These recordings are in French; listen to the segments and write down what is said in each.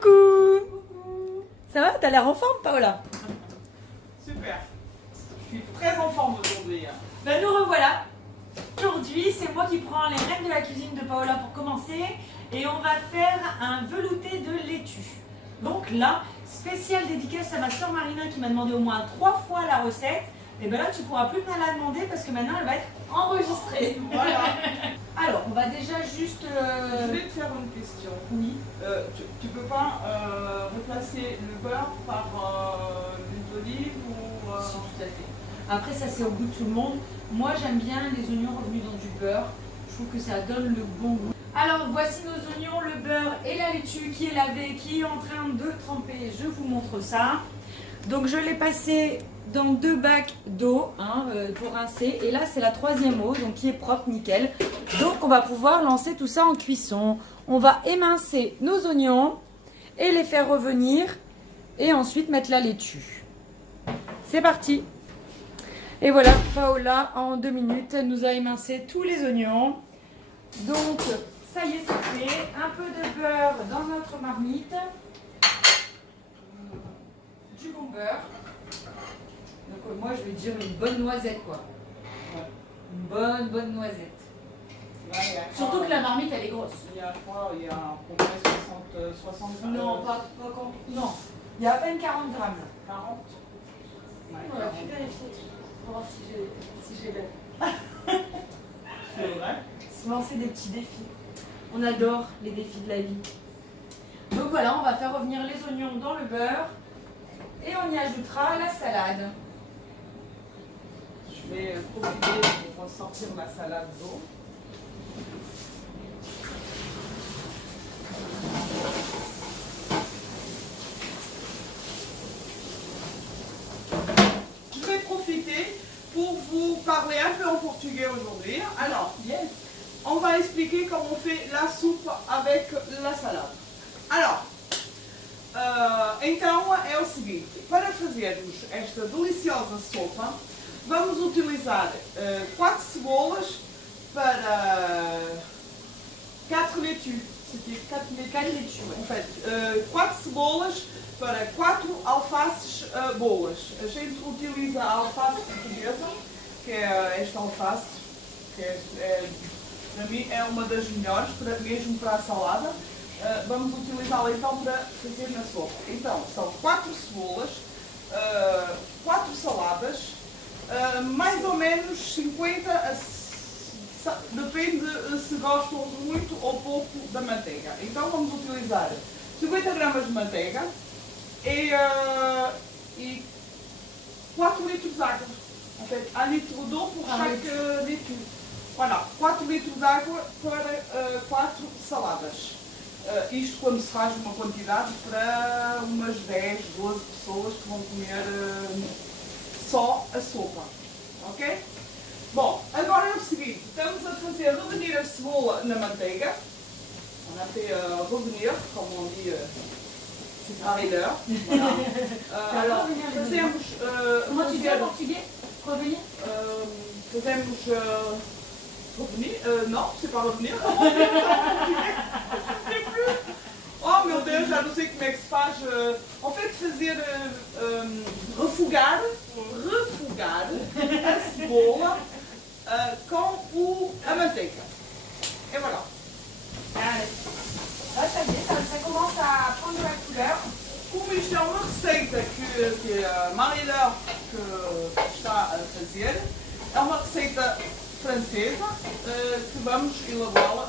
Coucou. Ça va? T'as l'air en forme, Paola? Super. Je suis très en forme aujourd'hui. Ben nous revoilà. Aujourd'hui, c'est moi qui prends les rênes de la cuisine de Paola pour commencer. Et on va faire un velouté de laitue. Donc là, spécial dédicace à ma soeur Marina qui m'a demandé au moins 3 fois la recette. Et ben là, tu pourras plus me la demander parce que maintenant, elle va être enregistrée. Voilà. Alors, on va déjà juste... Je voulais te faire une question. Oui. Tu peux pas remplacer le beurre par l'huile d'olive ou... Si, tout à fait. Après, ça, c'est au goût de tout le monde. Moi, j'aime bien les oignons revenus dans du beurre. Je trouve que ça donne le bon goût. Alors, voici nos oignons, le beurre et la laitue qui est lavée, qui est en train de tremper. Je vous montre ça. Donc, je l'ai passé dans 2 bacs d'eau pour rincer. Et là, c'est la 3e eau, donc qui est propre, nickel. Donc, on va pouvoir lancer tout ça en cuisson. On va émincer nos oignons et les faire revenir. Et ensuite, mettre la laitue. C'est parti! Et voilà, Paola, en 2 minutes, elle nous a émincé tous les oignons. Donc, ça y est, c'est fait. Un peu de beurre dans notre marmite. Du bon beurre. Donc, moi, je vais dire une bonne noisette, quoi. Ouais. Une bonne noisette. Là, il y a Surtout quoi, que la marmite, elle est grosse. Il y a quoi? Il y a à peu près 60 grammes. Non, pas quand... Non, il y a à peine 40 grammes, là. 40. Ouais, On va 40. plus vérifier pour voir si j'ai l'air. C'est vrai. Se lancer des petits défis. On adore les défis de la vie. Donc voilà, on va faire revenir les oignons dans le beurre et on y ajoutera la salade. Je vais profiter pour ressortir ma salade d'eau. Je vais profiter pour vous parler un peu en portugais aujourd'hui. Alors, Yes. on va expliquer comment on fait la soupe avec la salade. Alors, então é o seguinte, para fazermos esta deliciosa sopa, vamos utilizar 4 cebolas para 4 laitues. C'était 4 laitues, en fait. 4 cebolas para 4 alfaces boas. A gente utiliza a alface portuguesa, que é esta alface, que para mim é uma das melhores, mesmo para a salada. Vamos utilizá-la então para fazer na sopa. Então, são 4 cebolas, 4 saladas, mais ou menos 50 depende se gostam muito ou pouco da manteiga. Então vamos utilizar 50 gramas de manteiga e 4 litros de água. En fait, 1 litre d'eau pour chaque litre. Voilà, 4 litros de água para 4 saladas. Isto quando se faz uma quantidade para umas 10, 12 pessoas que vão comer só a sopa. Ok? Bom, agora é o seguinte, estamos a fazer revenir a cebola na manteiga. On a fait revenir, comme on dit par l'heure. Voilà. Alors, fazemos... Comment tu dis en portugais? Revenir? Fazemos... revenir? Non, c'est pas revenir. Comment on dit ça en portugais? Je ne sais plus. Oh meu Deus, já não sei como é que se faz. En fait, fazer... refogar a cebola com a manteiga. Et voilà. Allez. Là, ça y est, ça commence à prendre la couleur. Como isto é uma receita que a Marilyn que está a fazer, é uma receita francesa que vamos elaborá-la.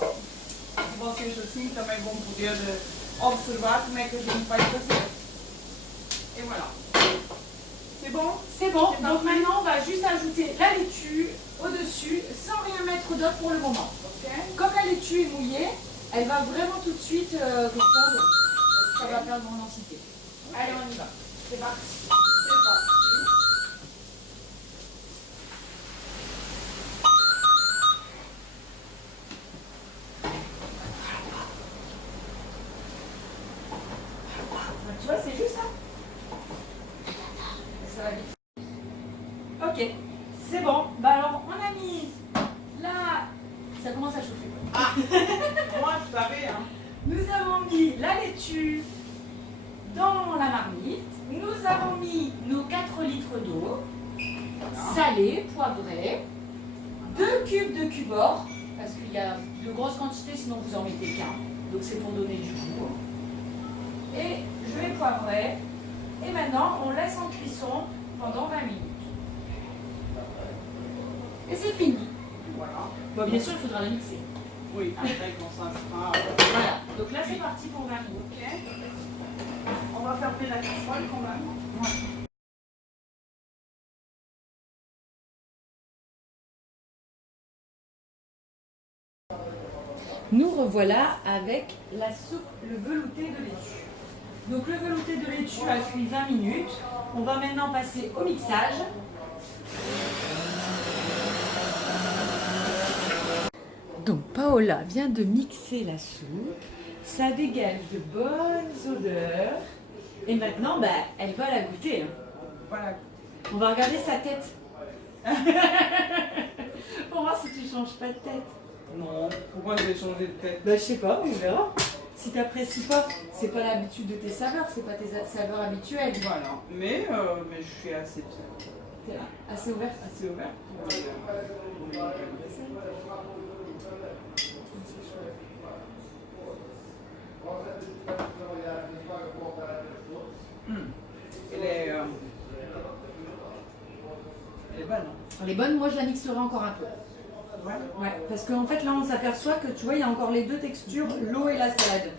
Vocês assim também vão poder observar como é que a gente vai fazer. Et voilà. C'est bon? C'est bon, donc maintenant on va juste ajouter la laitue au-dessus sans rien mettre d'autre pour le moment. Okay. Comme la laitue est mouillée, elle va vraiment tout de suite fondre. Ça va perdre en densité. Allez, on y va. C'est parti. C'est parti. Tu vois, c'est juste ça. Ça va vite. Ok, c'est bon. Bah alors, on a mis là. Ça commence à chauffer. Ah, moi je savais, hein. Nous avons mis la laitue, marmite. Nous avons mis nos 4 litres d'eau, salée, poivrée, 2 cubes de cubord, parce qu'il y a de grosses quantités, sinon vous en mettez qu'un. Donc c'est pour donner du goût. Et je vais poivrer. Et maintenant, on laisse en cuisson pendant 20 minutes. Et c'est fini. Voilà. Bon, bien sûr, il faudra la mixer. Oui, après quand ça sera... Voilà. Donc là, c'est parti pour 20 minutes. Ok. On va fermer la casserole quand même. Ouais. Nous revoilà avec la soupe, le velouté de laitue. Donc le velouté de laitue a cuit 20 minutes. On va maintenant passer au mixage. Donc Paola vient de mixer la soupe. Ça dégage de bonnes odeurs. Et maintenant, elle va la goûter. Voilà. On va regarder sa tête. Pour voir si tu changes pas de tête. Non, pourquoi je vais changer de tête? Je sais pas, on verra. Si tu n'apprécies pas, c'est pas l'habitude de tes saveurs, c'est pas tes saveurs habituelles. Voilà, mais je suis assez bien. T'es là, assez ouverte. Assez ouverte. Elle est bonne. Elle est bonne, moi je la mixerai encore un peu. Ouais, parce qu'en fait là on s'aperçoit que tu vois il y a encore les deux textures, l'eau et la salade.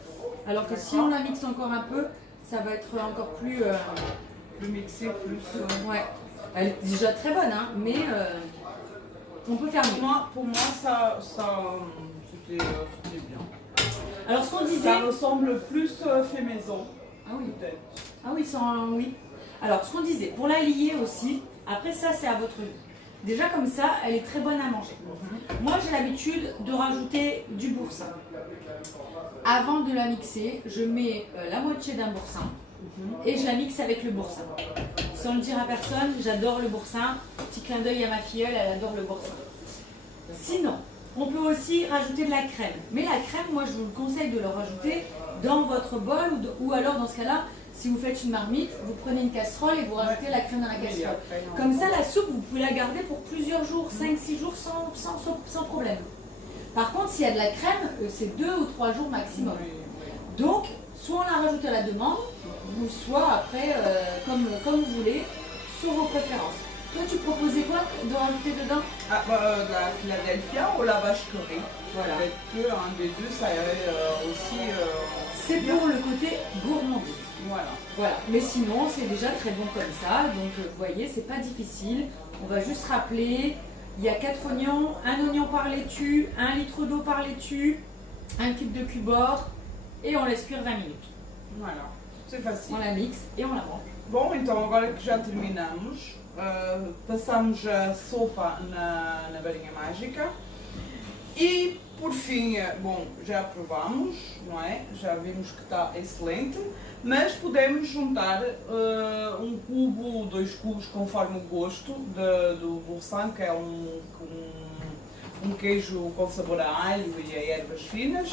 Alors que si on la mixe encore un peu, ça va être encore plus... Plus mixé, plus... Ouais, elle est déjà très bonne, hein, mais on peut faire mieux. Pour moi c'était bien. Alors ce qu'on disait... Ça ressemble plus fait maison. Ah oui, peut-être. Ah oui, oui. Alors ce qu'on disait, pour la lier aussi, après ça c'est à votre goût. Déjà comme ça, elle est très bonne à manger. Moi j'ai l'habitude de rajouter du boursin. Avant de la mixer, je mets la moitié d'un boursin et je la mixe avec le boursin. Sans le dire à personne, j'adore le boursin. Petit clin d'œil à ma filleule, elle adore le boursin. Sinon, on peut aussi rajouter de la crème. Mais la crème, moi je vous conseille de le rajouter dans votre bol ou alors dans ce cas-là, si vous faites une marmite, vous prenez une casserole et vous rajoutez la crème dans la casserole. Comme ça, la soupe, vous pouvez la garder pour plusieurs jours, 5-6 jours sans problème. Par contre, s'il y a de la crème, c'est 2 ou 3 jours maximum. Donc, soit on la rajoute à la demande, ou soit après, comme vous voulez, sur vos préférences. Toi, tu proposais quoi de rajouter dedans? De la Philadelphia ou la vache curry. Voilà. Peut-être qu'un des deux, ça irait aussi... c'est pour le côté gourmandise. Voilà. Mais sinon, c'est déjà très bon comme ça. Donc, vous voyez, c'est pas difficile. On va juste rappeler, il y a 4 oignons, 1 oignon par laitue, 1 litre d'eau par laitue, 1 cube de cubord et on laisse cuire 20 minutes. Voilà, c'est facile. On la mixe et on la mange. Bom, então agora que já terminamos, passamos a sopa na varinha mágica e por fim, bom, já provamos, não é? Já vimos que está excelente, mas podemos juntar um cubo ou 2 cubos conforme o gosto do boursin, que é um queijo com sabor a alho e a ervas finas.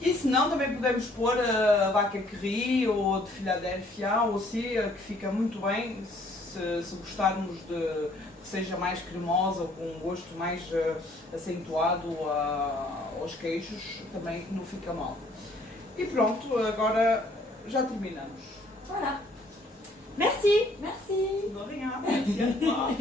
E se não, também podemos pôr a vaca curry ou de Filadélfia, ou assim, que fica muito bem se gostarmos de que seja mais cremosa ou com um gosto mais acentuado aos queijos, também não fica mal. E pronto, agora já terminamos. Voilà. Merci. De rien, merci à toi.